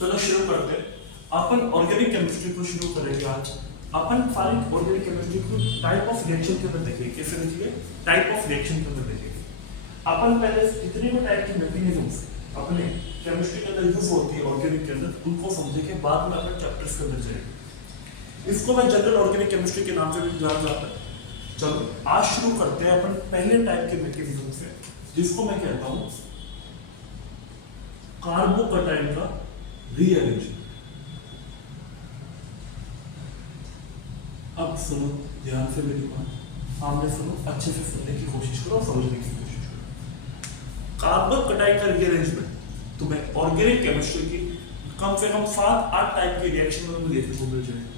चलो शुरू करते हैं। अपन ऑर्गेनिक केमिस्ट्री को शुरू करेंगे आज। अपन सारी ऑर्गेनिक केमिस्ट्री को टाइप ऑफ रिएक्शन के अंदर देखेंगे। कैसे देखेंगे? टाइप ऑफ रिएक्शन के अंदर देखेंगे। अपन पहले जितने भी टाइप के मैकेनिज्म्स अपने केमिस्ट्री के अंदर यूज होती है ऑर्गेनिक के अंदर, उनको समझेंगे। बाद में अपन चैप्टर्स के अंदर जाएंगे। इसको मैं जनरल ऑर्गेनिक केमिस्ट्री के नाम से भी जाना जाता है। चलो आज शुरू करते हैं अपन पहले टाइप के मैकेनिज्म से, जिसको मैं कहता हूं कार्बोकटाइन का रीअरेंजमेंट। अब सुनो ध्यान से मेरी बात, सामने सुनो, अच्छे से सुनने की कोशिश करो, समझने की कोशिश करो। कार्बोकटाइन का रीअरेंजमेंट तुम्हें ऑर्गेनिक केमिस्ट्री की कम से कम 7-8 टाइप की रिएक्शन में देखने को मिल जाएगी।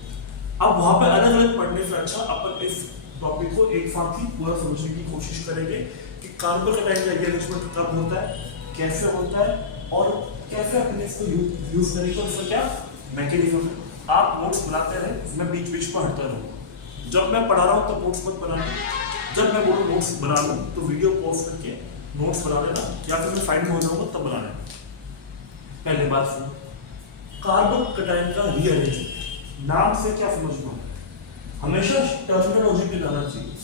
अब वहां पे अलग अलग पढ़ने से अच्छा अपन इस टॉपिक को एक साथ ही पूरा समझने की कोशिश करेंगे कि कार्बोकटाइन का रीअरेंजमेंट कब होता है, कैसे होता है और कैसे अपने इसको यूज करेंगे और इसका क्या मैकेनिज्म है। आप नोट्स बनाते रहे, मैं बीच बीच में हटता रहूँगा। जब मैं पढ़ा रहा हूँ तो नोट्स मत बनाना, जब मैं बोलूँ नोट्स बना लूँ तो वीडियो पॉज करके नोट्स बना लेना, या फिर मैं फाइनल हो जाऊँगा तब बना लेना। पहले बात सुनो, कार्बोकटाइन का रीअरेंजमेंट नाम से क्या समझना है, हमेशा टर्मिनोलॉजी पे जाना चाहिए।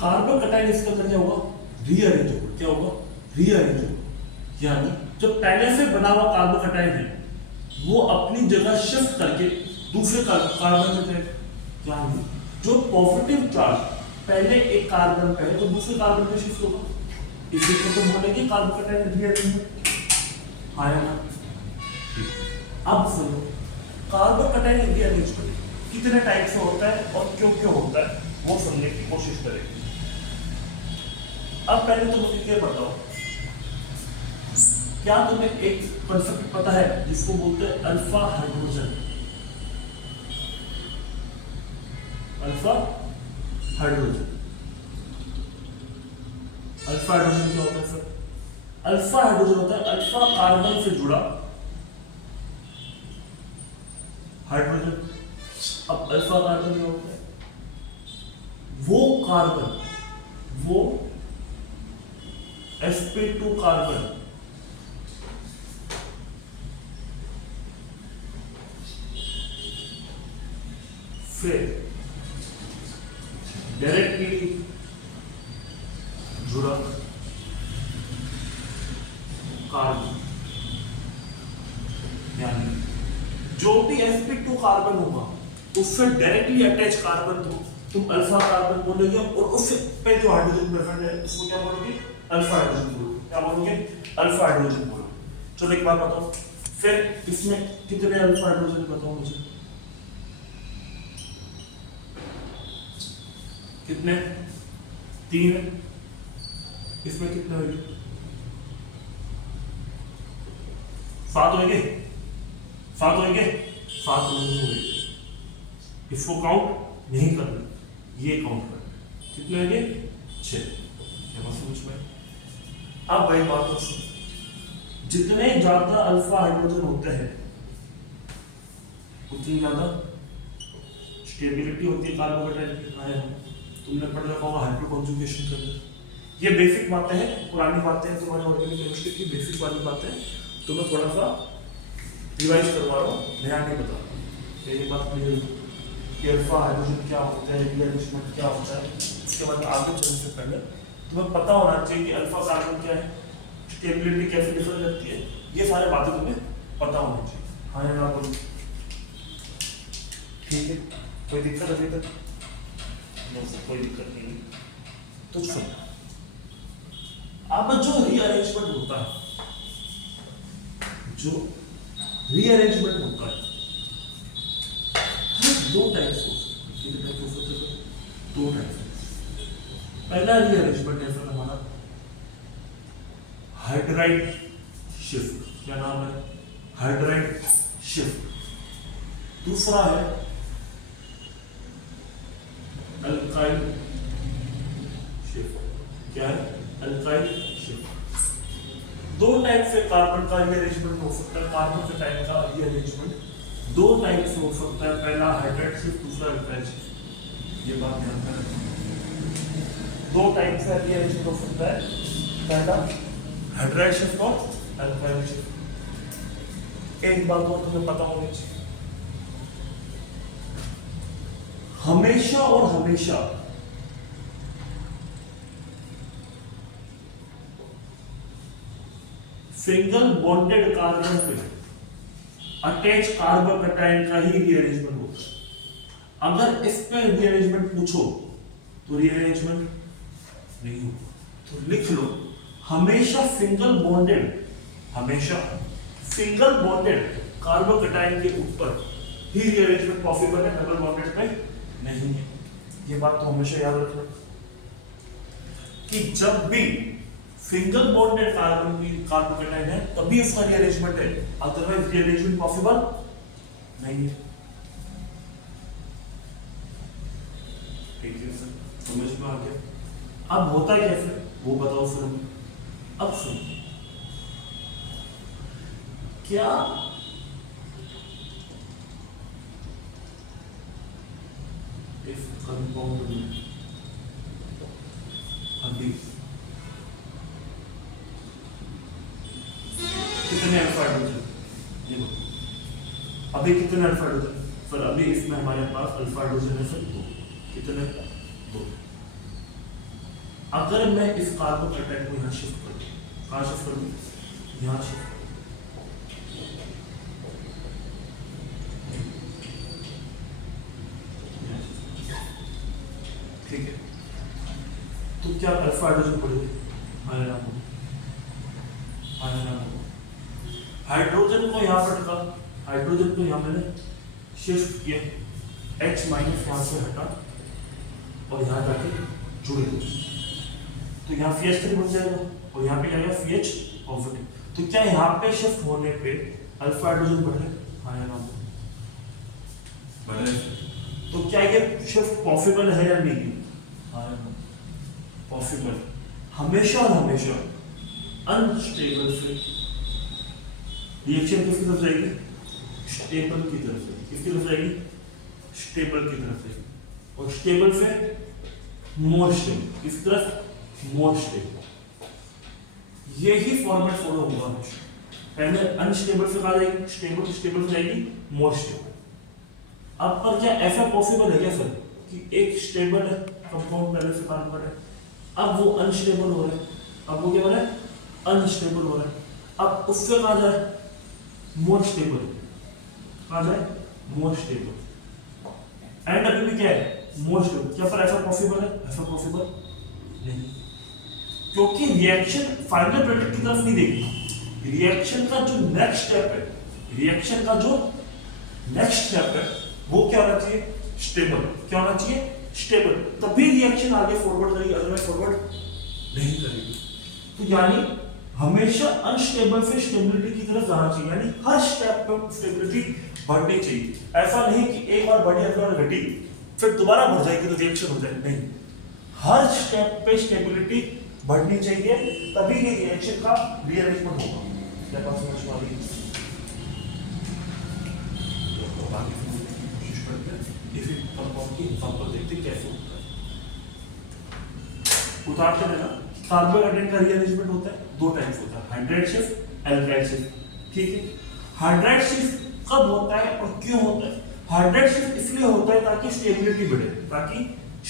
कार्बोकटाइन इसके अंदर क्या होगा? रीअरेंजेबल। क्या होगा? रीअरेंजेबल। यानी जो पहले से बना हुआ कार्बोकटाइन है वो अपनी जगह शिफ्ट करके दूसरे कार्बन में जाएगा। यानी जो पॉजिटिव चार्ज पहले एक कार्बन पे है तो दूसरे कार्बन में शिफ्ट होगा। इसी को तो बोलेंगे कार्बोकटाइन रीअरेंजमेंट। हाँ या ना? अब सुनो, कार्बोकटाइन रीअरेंजमेंट कितने टाइप से होता है और क्यों क्यों होता है वो समझने की कोशिश करेंगे। अब पहले तो मुझे ये बताओ, क्या तुम्हें एक कॉन्सेप्ट पता है जिसको बोलते हैं alpha hydrogen? Alpha hydrogen. Alpha hydrogen क्या होता है सर? अल्फा हाइड्रोजन होता है अल्फा कार्बन से जुड़ा हाइड्रोजन। अब अल्फा कार्बन क्या होता है? वो कार्बन, वो sp2 कार्बन से डायरेक्टली जुड़ा कार्बन। यानी जो भी sp2 कार्बन होगा उससे डायरेक्टली अटैच कार्बन तो तुम अल्फा कार्बन बोलोगे, और उससे पे जो हाइड्रोजन प्रेजेंट है उसको क्या बोलोगे? अल्फा हाइड्रोजन बोलोगे। क्या बोलोगे? अल्फा हाइड्रोजन बोलोगे। चलो एक बात बताओ, फिर इसमें कितने अल्फा हाइड्रोजन बताओ मुझे? कितने? 3। इसमें कितने होंगे? 7 होंगे। 7 होंगे। 7 नहीं होंगे। इसको काउंट नहीं करना, ये काउंट करना। कितने होंगे? 6। समझ में? अब भाई बात तो सुन, जितने ज्यादा अल्फा हाइड्रोजन होते हैं उतनी ज्यादा स्टेबिलिटी होती है कार्बोकटाइन की। तुमने पढ़ रखा होगा हाइड्रोकॉन्जुगेशन के अंदर। ये बेसिक बातें हैं, पुरानी बातें हैं, तुम्हारे ऑर्गेनिक केमिस्ट्री की बेसिक वाली बातें हैं। तो मैं थोड़ा सा रिवाइज करवा रहा हूँ, नया नहीं बता रहा। ये बात क्लियर कि अल्फा हाइड्रोजन क्या होता है, रीअरेंजमेंट क्या होता है। इसके बाद आगे चलने से पहले तुम्हें पता होना चाहिए कि अल्फा कार्बन क्या है, स्टेबिलिटी कैसे डिफर करती है, ये सारे बातें तुम्हें पता होनी चाहिए। हाँ या ना बोलो? ठीक है, कोई दिक्कत अभी तक? कोई दिक्कत नहीं। तो सुन, अब जो रीअरेंजमेंट होता है, जो रीअरेंजमेंट होता है दो टाइप्स हो सकते हैं। 2 टाइप्स। पहला रीअरेंजमेंट है सर हमारा हाइड्राइड शिफ्ट। क्या नाम है? Hydride shift. दूसरा है अल्काइल शिफ्ट। क्या है? Alkyl shift. 2 टाइप से कार्बन का रीअरेंजमेंट हो सकता है। कार्बन के टाइप का रीअरेंजमेंट 2 टाइप से हो सकता है, पहला हाइड्राइड शिफ्ट, दूसरा अल्काइल शिफ्ट। ये बात ध्यान रखना। 2 टाइप से रीअरेंजमेंट हो सकता है, पहला हाइड्राइड शिफ्ट और अल्काइल शिफ्ट। एक बात और तुम्हें पता होनी चाहिए, हमेशा और हमेशा सिंगल बॉन्डेड कार्बन पे अटैच कार्बोकैटायन का ही रीअरेंजमेंट होता है। अगर इस पे रीअरेंजमेंट पूछो तो रीअरेंजमेंट नहीं होगा। तो लिख लो, हमेशा सिंगल बॉन्डेड कार्बोकैटायन के ऊपर ही रीअरेंजमेंट पॉसिबल है, डबल बॉन्डेड पे नहीं है। ये बात तो हमेशा याद रखना कि जब भी सिंगल बॉन्डेड कार्बोकैटायन है तभी उसका रीअरेंजमेंट है, अदरवाइज रीअरेंजमेंट पॉसिबल नहीं है। ठीक है सर, समझ में आ गया। अब होता क्या फिर वो बताओ फिर हमें। अब सुन, क्या इफ कंपाउंड में अभी कितने अल्फा हाइड्रोजन, ये बताओ अभी कितने अल्फा हाइड्रोजन, फिर अभी इसमें हमारे पास अल्फा हाइड्रोजन है सर 2, कितने 2। अगर मैं इस कार्बोकैटायन को यहाँ शिफ्ट कर दूं, कहाँ शिफ्ट कर दूं, यहाँ शिफ्ट, ठीक है, तो क्या अल्फा हाइड्रोजन बढ़ेगा, आयरन हो, हाइड्रोजन को यहाँ पर रखा, हाइड्रोजन को यहाँ मैंने शिफ्ट किया, H माइनस यहाँ से हटा और यहाँ जाके जुड़ गया, तो यहाँ CH3 बन जाएगा और यहाँ पे जाएगा CH पॉजिटिव। तो क्या यहाँ पे शिफ्ट होने पे अल्फा हाइड्रोजन बढ़े, हाँ या ना बढ़े, तो क्या ये शिफ्ट पॉसिबल है या नहीं, हाँ या ना पॉसिबल। हमेशा और हमेशा अनस्टेबल से रिएक्शन किसकी तरफ जाएगी, स्टेबल की तरफ से, किसकी तरफ जाएगी, स्टेबल की तरफ से, और स्टेबल से मोर स्टेबल, किस तरफ, मोर स्टेबल। यही फॉर्मेट फॉलो होगा हमेशा, पहले अनस्टेबल से कहा जाएगी स्टेबल, स्टेबल से जाएगी मोर स्टेबल। अब पर क्या ऐसा पॉसिबल है क्या सर कि एक स्टेबल है कंपाउंड पहले से काम कर रहा है, अब वो अनस्टेबल हो रहा है, अब वो क्या हो रहा है, अनस्टेबल हो रहा है, अब उससे कहा जाए मोर स्टेबल, कहा जाए मोर स्टेबल, एंड अभी भी क्या है मोर स्टेबल। क्या पर ऐसा पॉसिबल है, ऐसा पॉसिबल नहीं, क्योंकि रिएक्शन फाइनल प्रोडक्ट की तरफ नहीं देगी, रिएक्शन का जो नेक्स्ट स्टेप है, रिएक्शन का जो नेक्स्ट स्टेप है वो क्या होना चाहिए, स्टेबल, क्या होना चाहिए, स्टेबल, तभी रिएक्शन आगे फॉरवर्ड करेगी, अदरवाइज फॉरवर्ड नहीं करेगी। तो यानी हमेशा अनस्टेबल से स्टेबिलिटी की तरफ जाना चाहिए, यानी हर स्टेप पे स्टेबिलिटी बढ़नी चाहिए। ऐसा नहीं कि एक बार बढ़ी अगली बार घटी फिर दोबारा बढ़ जाएगी तो रिएक्शन हो जाएगी, नहीं, हर स्टेप पे स्टेबिलिटी बढ़नी चाहिए, तभी ये रिएक्शन का रीअरेंजमेंट होगा। क्या बात समझ में आ रही है? तो आगे कोशिश करते हैं इसी कंपाउंड की एग्जांपल देखते कैसे होता है। उदाहरण देना, कार्बोहाइड्रेट का रीअरेंजमेंट होता है, 2 टाइप्स होता है, हाइड्राइड शिफ्ट, एल्काइल शिफ्ट। ठीक है, हाइड्राइड शिफ्ट कब होता है और क्यों होता है? हाइड्राइड शिफ्ट इसलिए होता है ताकि स्टेबिलिटी बढ़े, ताकि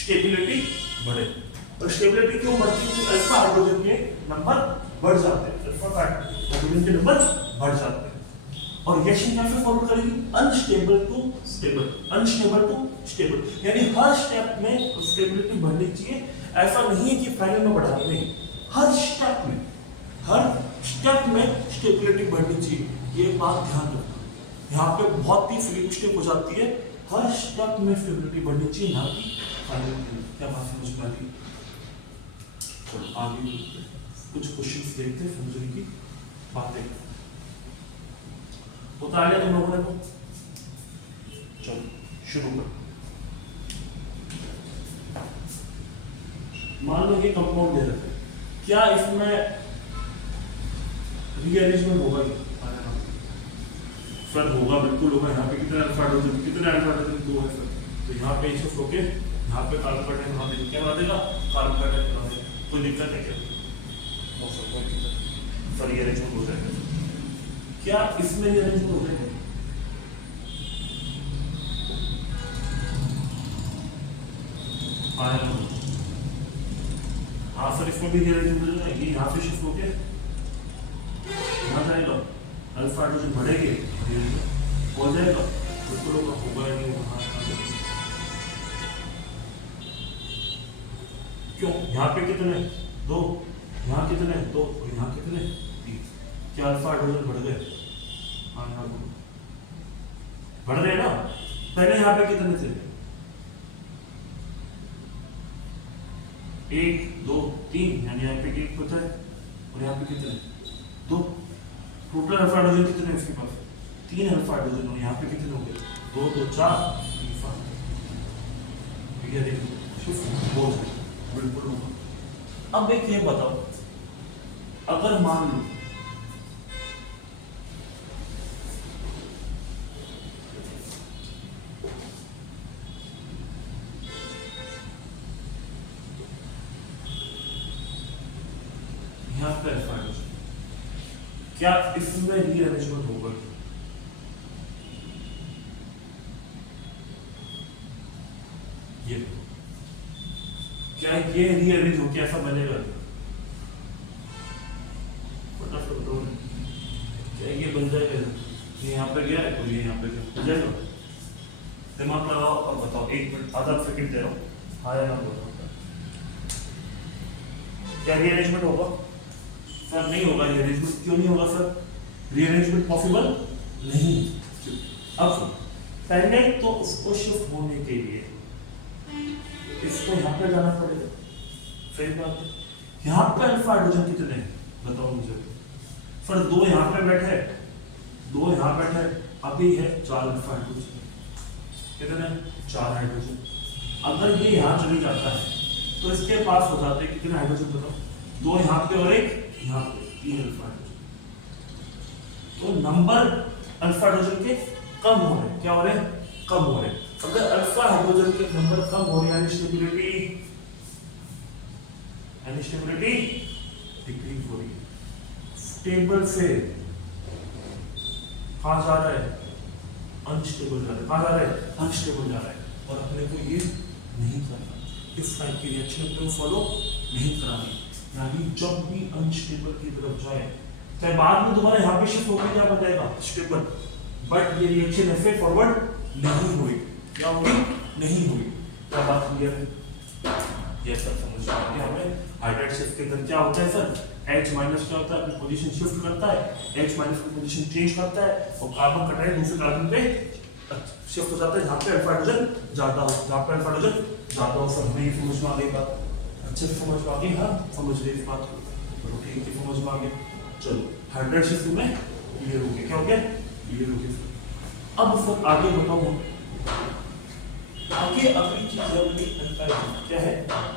स्टेबिलिटी बढ़े। और स्टेबिलिटी क्यों बढ़ती है? क्योंकि अल्फा हाइड्रोजन के नंबर बढ़ जाते हैं, अल्फा हाइड्रोजन के नंबर बढ़ जाते हैं, और रिएक्शन कैसे फॉलो करेगी, unstable to stable, unstable to stable, यानी हर स्टेप में स्टेबिलिटी बढ़नी चाहिए। ऐसा नहीं है कि फाइनल में बढ़ानी, नहीं, हर स्टेप में स्टेबिलिटी बढ़नी चाहिए। ये बात ध्यान रखना, यहाँ पे बहुत ही फ्री मिस्टेक हो जाती है, हर स्टेप में स्टेबिलिटी बढ़नी चाहिए, ना कि फाइनल में। क्या बात समझ में आ रही? चलो आगे कुछ क्वेश्चंस देखते हैं, समझने की बातें बता लिया तुम लोगों ने को। चलो शुरू कर। मान लो ये कंपाउंड दे रखा है, क्या इसमें रीअरेंजमेंट होगा? सर होगा, बिल्कुल होगा। यहाँ पे कितने अल्फा हाइड्रोजन, कितने अल्फा हाइड्रोजन, 2 है सर, तो यहाँ पे शिफ्ट होके यहाँ पे कार्बोकैटायन बना देगा, क्या बना देगा, कार्बोकैटायन बना देगा। कोई दिक्कत है क्या? सर कोई दिक्कत, सर रीअरेंजमेंट हो जाएगा। क्या इसमें रीअरेंजमेंट हो जाएगा? हाँ सर, इसमें भी रीअरेंजमेंट हो जाएगा। ये यहाँ पे शिफ्ट हो गया, यहाँ जाएगा, अल्फा हाइड्रोजन बढ़ेगी, हो जाएगा, बिल्कुल होगा नहीं होगा। क्यों? यहाँ पे कितने? 2, यहाँ कितने? 2, यहाँ कितने? 3। क्या अल्फा हाइड्रोजन बढ़ गए? हाँ, यहाँ बढ़ रहे ना। पहले यहाँ पे कितने थे? 1 2 3, यानी यहाँ पे 1 होता है और यहाँ पे कितने? 2। टोटल अल्फा हाइड्रोजन कितने हैं इसके पास? 3 अल्फा हाइड्रोजन। और यहाँ पे कितने हो गए? 2 2 4 अल्फा। ये देखो शिफ्ट हो गया, बिल्कुल होगा। अब एक ये बताओ, अगर मान लो यहाँ पे अल्फा हाइड्रोजन, क्या इसमें रीअरेंजमेंट होगा? ये क्या ये रीअरेंज हो, कैसा बनेगा? फटाफट बताओ, क्या ये बन जाएगा? ये यहाँ पे गया है और ये यहाँ पे गया, हो जाएगा? दिमाग लगाओ और बताओ। 1 मिनट, आधा सेकंड दे रहा हूँ। हाँ या ना बताओ, क्या रीअरेंजमेंट होगा? सर नहीं होगा रीअरेंजमेंट। क्यों नहीं होगा सर? रीअरेंजमेंट पॉसिबल नहीं। अब पहले तो उसको शिफ्ट होने के लिए इसको यहाँ पे जाना पड़ेगा, सही बात है। यहाँ पे अल्फा हाइड्रोजन कितने हैं बताओ मुझे? सर 2 यहाँ पे बैठे, 2 यहाँ बैठे, अभी है 4 अल्फा हाइड्रोजन। कितने? 4 हाइड्रोजन। अगर ये यहाँ चली जाता है तो इसके पास हो जाते हैं कितने हाइड्रोजन बताओ? 2 यहाँ पे और 1 यहाँ पे, 3 अल्फा हाइड्रोजन। तो नंबर अल्फा हाइड्रोजन के कम हो रहे, क्या हो रहे? कम हो रहे। अगर अल्फा हाइड्रोजन के नंबर कम हो रहे यानी स्टेबिलिटी डिक्रीज हो रही है। स्टेबल से कहां जा रहा है? अनस्टेबल जा रहा है। कहां जा रहा है? अनस्टेबल जा रहा है। और अपने को ये नहीं करना, इस टाइप की रिएक्शन अपने को फॉलो नहीं करानी। यानी जब भी अनस्टेबल की तरफ जाए, चाहे बाद में दोबारा यहाँ पे शिफ्ट होकर क्या बताएगा? स्टेबल, बट ये रिएक्शन ऐसे फॉरवर्ड नहीं हुई। क्या हुई? नहीं हुई। क्या बात क्लियर है? ये सब समझ में हमें हाइड्राइड शिफ्ट के अंदर क्या होता है सर? H माइनस क्या होता है? अपनी पोजीशन शिफ्ट करता है, H माइनस की पोजीशन चेंज करता है और कार्बन कटाई दूसरे कार्बन पे शिफ्ट हो जाता है जहाँ पे अल्फा हाइड्रोजन जाता हो, जहाँ पे अल्फा हाइड्रोजन जाता हो। सब में समझ में आ गई बात? अच्छे से समझ में आ गई? हाँ समझ गए इस बात को, चलो ठीक है, समझ में आ गई। चलो हाइड्राइड शिफ्ट में क्लियर हो गया। क्या हो गया? क्लियर हो गया। अब सर आगे बताओ, आगे अगली चीज है अपनी अल्काइल। क्या है?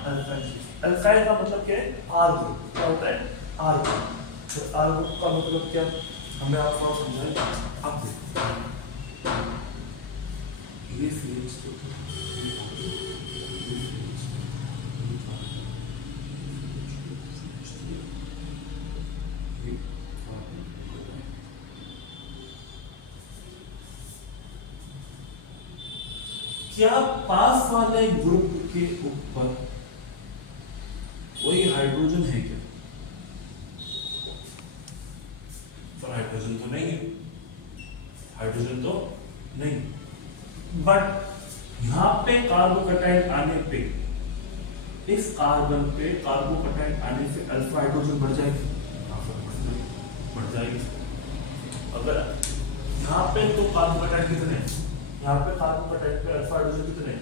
अल्काइल। अल्काइल का मतलब क्या है? R group. क्या होता है? R group. तो आर ग्रुप का मतलब क्या? हमें आपको समझाएं। अब ये फीलिंग्स तो क्या पास वाले ग्रुप के ऊपर कोई हाइड्रोजन है क्या? तो हाइड्रोजन तो नहीं है, हाइड्रोजन तो नहीं। बट यहां पे कार्बोकटाइन आने पे, इस कार्बन पे कार्बोकटाइन आने से अल्फा हाइड्रोजन बढ़ जाएगी, बढ़ जाएगी। अगर यहाँ पे तो कार्बोकटाइन कितने हैं? यहाँ पे कार्बोकटाइन पे अल्फा हाइड्रोजन कितने हैं?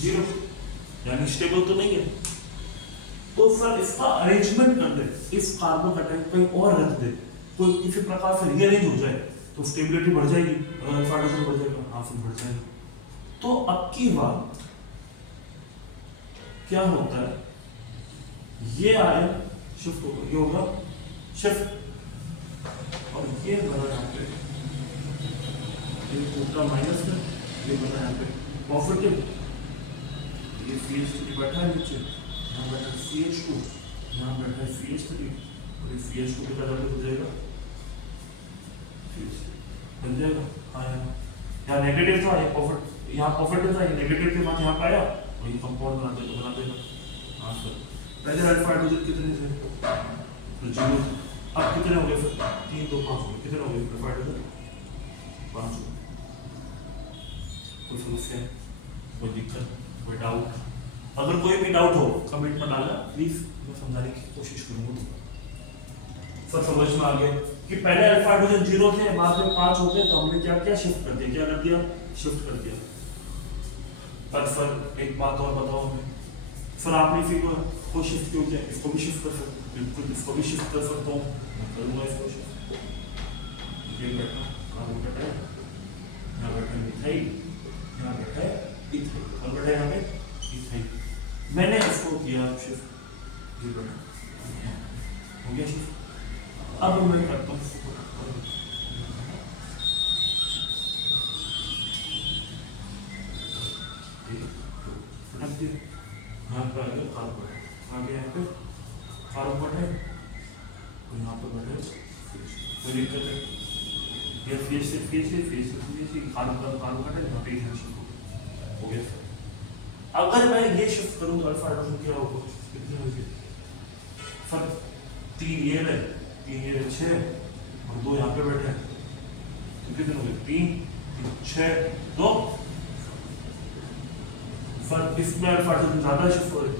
0, यानी स्टेबल तो नहीं है। तो सर इसका अरेंजमेंट कर दे, इस कार्बोकटाइन कहीं और रख दे, कोई किसी प्रकार से रीअरेंज हो जाए तो स्टेबिलिटी बढ़ जाएगी, अल्फा हाइड्रोजन बढ़ जाएगा। हाँ फिर बढ़ जाएगा। तो अब की बात क्या होता है? ये आयन शिफ्ट होगा, ये होगा शिफ्ट, और ये बना यहाँ पे पूरा माइनस में, ये बना यहाँ पे पॉजिटिव। ये CH3 बैठा है नीचे, यहाँ बैठा है CH2, यहाँ बैठा है CH3 और ये CH2 कितना हो जाएगा? बन जाएगा। हाँ यहाँ नेगेटिव था, ये यहाँ पॉजिटिव था, ये नेगेटिव के बाद यहाँ पे आया और ये कंपाउंड बना देगा। हाँ सर, पहले अल्फा हाइड्रोजन कितने थे? तो 0। अब कितने हो गए फिर? 3 2 5 हो गए। कितने हो गए अल्फा हाइड्रोजन? 5 हो गए। कोई समस्या, कोई दिक्कत, कोई डाउट? अगर कोई भी डाउट हो कमेंट में डालना प्लीज, मैं समझाने की कोशिश करूंगा। सब समझ में आ गया कि पहले अल्फा हाइड्रोजन 0 थे, बाद में 5 हो गए, तो हमने क्या किया? शिफ्ट कर दिया। क्या कर दिया? शिफ्ट कर दिया। पर सर एक बात और बताओ हमें, सर आपने फिर को शिफ्ट क्यों किया? इसको भी शिफ्ट कर सकते, बिल्कुल इसको भी शिफ्ट कर सकता हूँ, मैं करूँगा इसको शिफ्ट। ये बैठा कार्बन बैठा है, यहाँ बैठा मिथाइल, यहाँ बैठा है इथाइल, कौन बैठा है यहाँ पे? इथाइल। मैंने इसको किया शिफ्ट, ये बैठा हो गया शिफ्ट। अब मैं करता हूँ यहाँ पर आ गया कार्बन, आ गया यहाँ पे कार्बन है, और यहाँ पर बैठे कोई दिक्कत है? ये फेस से कार्बन है, यहाँ पे हो गया। अगर मैं ये शिफ्ट करूँ तो अल्फा हाइड्रोजन क्या होगा? कितने हो गए? फर्क 3 ये रहे, 3 ये रहे 6 और 2 यहाँ पे बैठे हैं, तो कितने हो गए? 3 6 2। फर्क इसमें अल्फा हाइड्रोजन ज्यादा शिफ्ट हो रही है,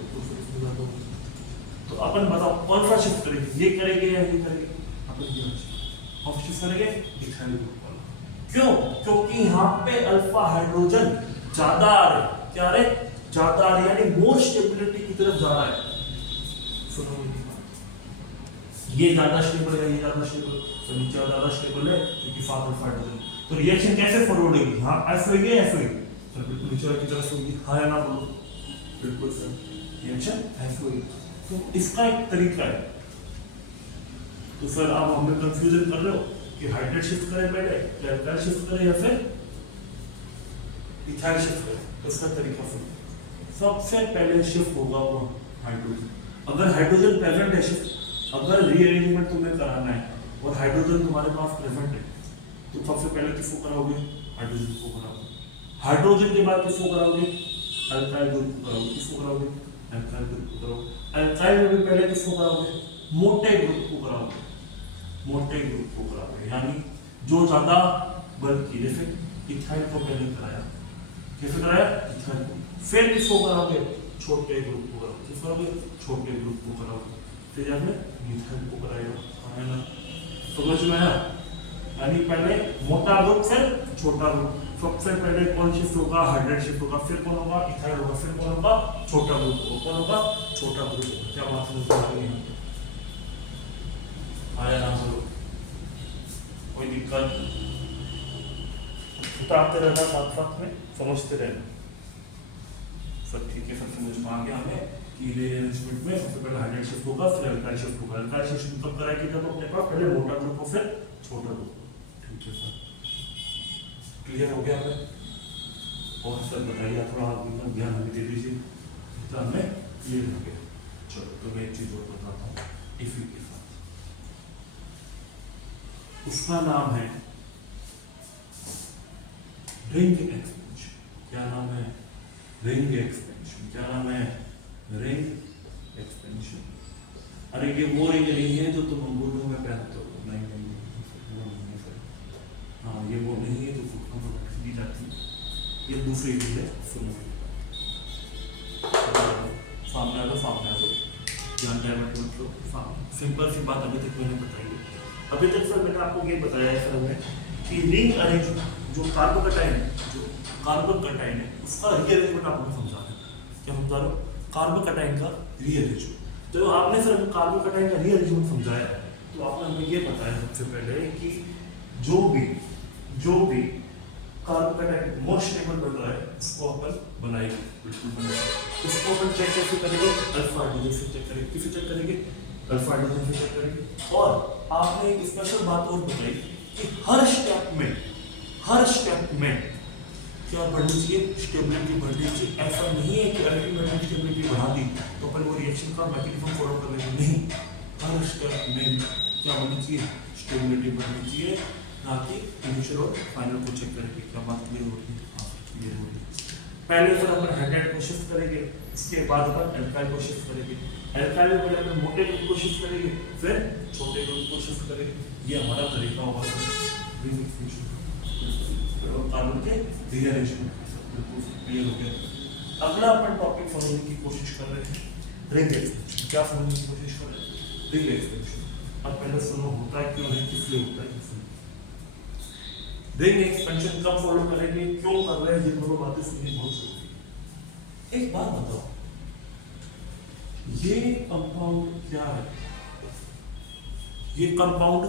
तो अपन बताओ कौन सा शिफ्ट करेंगे? ये करेंगे या ये करेंगे? अपन ये और शिफ्ट करेंगे इथाइल ग्रुप। क्यों? क्योंकि यहाँ पे अल्फा हाइड्रोजन ज्यादा आ रहे, क्या आ रहे? ज्यादा आ रहे, यानी मोर स्टेबिलिटी की तरफ जा रहा है। सुनो ये ज्यादा स्टेबल है, ये ज्यादा स्टेबल, तो नीचे ज्यादा स्टेबल है क्योंकि फादर अल्फा हाइड्रोजन। तो रिएक्शन कैसे फॉरवर्ड होगी? हाँ एफ होगी, एफ होगी, तो बिल्कुल नीचे की तरफ होगी। हाँ या ना बोलो? बिल्कुल सर, रिएक्शन एफ होगी। तो इसका एक तरीका है। तो सर आप हमें कंफ्यूजन कर रहे हो कि हाइड्रेट शिफ्ट करें पहले, या अल्काइल शिफ्ट करें, या फिर इथाइल शिफ्ट करें? तो उसका तरीका सुनो। सबसे पहले शिफ्ट होगा वो हाइड्रोजन। अगर हाइड्रोजन प्रेजेंट है, शिफ्ट अगर रीअरेंजमेंट तुम्हें कराना है और हाइड्रोजन तुम्हारे पास प्रेजेंट है, तो सबसे पहले किसको कराओगे? हाइड्रोजन को कराओगे। हाइड्रोजन के बाद किसको कराओगे? अल्काइल ग्रुप को कराओगे। किसको कराओगे? अल्काइल ग्रुप को कराओगे। अल्काइल में भी पहले किसको कराओगे? मोटे ग्रुप को कराओगे। मोटे ग्रुप को कराओगे, यानी जो ज्यादा बल्कि, जैसे इथाइल को पहले कराया, कैसे कराया? इथाइल को। फिर किसको कराओगे? छोटे ग्रुप को कराओगे। किसको कराओगे? छोटे ग्रुप को कराओगे। फिर आपने मिथाइल को कराया। समझ में आया? यानी पहले मोटा ग्रुप, फिर छोटा ग्रुप। सबसे पहले कौन शिफ्ट होगा? हाइड्रेट शिफ्ट होगा, फिर कौन होगा? इथाइल होगा, फिर कौन होगा? छोटा ग्रुप होगा। कौन होगा? छोटा ग्रुप होगा। क्या बात समझ में आ गई? आया ना बोलो? कोई दिक्कत? उतारते रहना, साथ साथ में समझते रहना। सब ठीक है, सब समझ में आ गया हमें कि रीअरेंजमेंट में सबसे पहले हाइड्रेट शिफ्ट होगा, फिर अल्काइल शिफ्ट होगा। अल्काइल शिफ्ट कब कराएगी? जब अपने पास पहले मोटा ग्रुप हो, फिर छोटा ग्रुप। ठीक है सर, क्लियर हो गया हमें? और सर बताइए, थोड़ा आप ध्यान हमें दे दीजिए, तो हमें क्लियर हो गया। चलो, तो मैं एक चीज और बताता हूँ इफी के साथ। उसका नाम है रिंग एक्सपेंशन। क्या नाम है? Ring expansion. क्या नाम है? Ring expansion. अरे ये वो रिंग नहीं है जो तुम अंगूठों में पहनते हो। नहीं नहीं, वो नहीं है सर। हाँ, ये वो नहीं है जो घुटनों पर दी जाती है, ये दूसरी रिंग है। सुनो, सामने आ दो, सामने आ दो, ध्यान डाइवर्ट मत करो। सिंपल सी बात अभी तक मैंने बताई है। अभी तक सर मैंने आपको ये बताया है सर में कि रिंग अरेंजमेंट, जो कार्बोकटाइन है, जो कार्बोकटाइन है, उसका रीअरेंजमेंट आपको समझा है। क्या समझा रहे हो? कार्बोकटाइन का रीअरेंजमेंट। तो आपने सर कार्बोकटाइन का रीअरेंजमेंट समझाया, तो आपने हमें ये बताया सबसे पहले कि जो भी कार्बोकटाइन मोस्ट स्टेबल बन रहा है, उसको अपन बनाएंगे, बिल्कुल बनाएंगे। उसको अपन चेक कैसे करेंगे? अल्फा हाइड्रोजन से चेक करेंगे। किससे चेक करेंगे? अल्फा हाइड्रोजन से चेक करेंगे। और आपने एक स्पेशल बात और बताई कि हर स्टेप में क्या बढ़नी चाहिए? स्टेबिलिटी बढ़नी चाहिए। ऐसा नहीं है कि अल्टीमेटली स्टेबिलिटी बढ़ा दी तो अपन वो रिएक्शन का मैकेनिज्म फॉलो कर लेंगे। नहीं, हर स्टेप में क्या बढ़नी चाहिए? स्टेबिलिटी बढ़नी चाहिए। ना कि इनिशियल और फाइनल को चेक करेंगे। क्या बात क्लियर हो रही है? हाँ क्लियर हो रही है। पहले फिर अपन हाइड्राइड को शिफ्ट करेंगे, इसके बाद अपन एल्काइल को शिफ्ट करेंगे। एल्काइल में पहले अपन मोटे ग्रुप को शिफ्ट करेंगे, फिर छोटे ग्रुप को शिफ्ट करेंगे। ये हमारा तरीका होगा कार्बन के रीअरेंजमेंट। बिल्कुल क्लियर हो गया। अगला अपन टॉपिक समझने की कोशिश कर रहे हैं, रिंग एक्सटेंशन। क्या समझने की कोशिश कर रहे हैं? Ring extension. अब पहले सुनो होता है क्यों है, किस लिए होता है, किस लिए। रिंग एक्सपेंशन कब फॉलो करेंगे, क्यों कर रहे हैं, ये दोनों बातें सुननी बहुत जरूरी है। एक बात बताओ, ये कंपाउंड क्या है? ये कंपाउंड